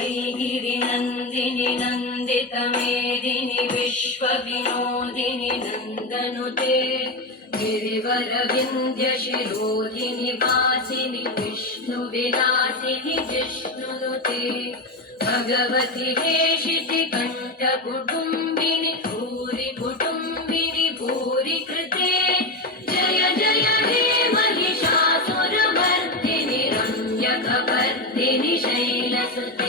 वैगिरिनन्दिनि नन्दितमेदिनि विश्वविनोदिनि नन्दनुते गिरिवरविन्ध्यशिरोधिनि वासिनि विष्णुविलासिनि जिष्णुनुते भगवति हेशिति कण्ठकुटुम्बिनि भूरि कुटुम्बिनि भूरि कृते जय जय हे महिषासुरमर्दिनि रम्यकपर्दिनि शैलसुते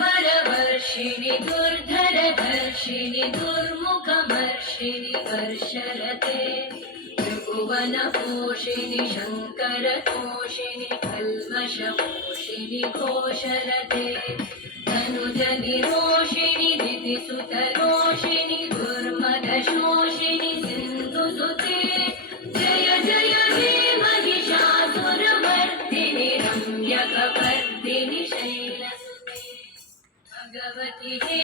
सुरवरवर्षिणि दुर्धरधर्षिणि दुर्मुखमर्षिणि वर्षरते त्रिभुवनपोषिणि शङ्करतोषिणि कल्मषपोषिणि घोषरते तनुजनिरोषिणि दितिसुतरुषिणि